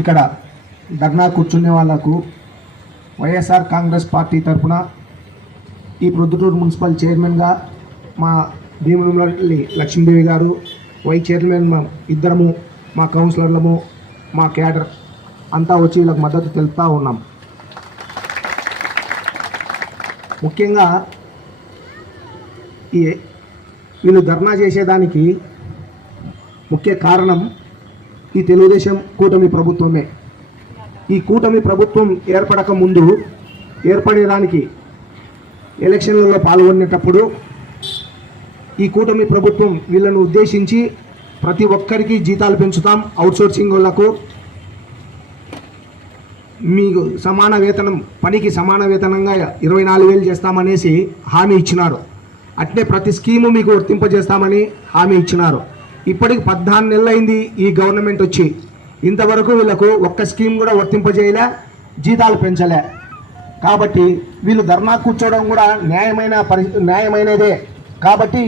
ఇక్కడ ధర్నా కూర్చునే వాళ్లకు వైఎస్ఆర్ కాంగ్రెస్ పార్టీ తరఫున ఈ ప్రొద్దుటూరు మున్సిపల్ చైర్మన్గా మా భీములపల్లి లక్ష్మీదేవి గారు, వైస్ చైర్మన్ ఇద్దరము, మా కౌన్సిలర్లము, మా క్యాడర్ అంతా వచ్చి వీళ్ళకి మద్దతు తెలుపుతూ ఉన్నాం. ముఖ్యంగా వీళ్ళు ధర్నా చేసేదానికి ముఖ్య కారణం ఈ తెలుగుదేశం కూటమి ప్రభుత్వమే. ఈ కూటమి ప్రభుత్వం ఏర్పడక ముందు ఏర్పడేదానికి ఎలక్షన్లలో పాల్గొనేటప్పుడు ఈ కూటమి ప్రభుత్వం వీళ్ళను ఉద్దేశించి ప్రతి ఒక్కరికి జీతాలు పెంచుతాం, అవుట్సోర్సింగ్ వాళ్ళకు మీకు సమాన వేతనం, పనికి సమాన వేతనంగా 24,000 చేస్తామనేసి హామీ ఇచ్చినారు. అట్లే ప్రతి స్కీము మీకు వర్తింపజేస్తామని హామీ ఇచ్చినారు. ఇప్పటికి 14 నెలలు అయింది ఈ గవర్నమెంట్ వచ్చి, ఇంతవరకు వీళ్ళకు ఒక్క స్కీమ్ కూడా వర్తింపజేయలే, జీతాలు పెంచలే. కాబట్టి వీళ్ళు ధర్నా కూర్చోవడం కూడా న్యాయమైనదే. కాబట్టి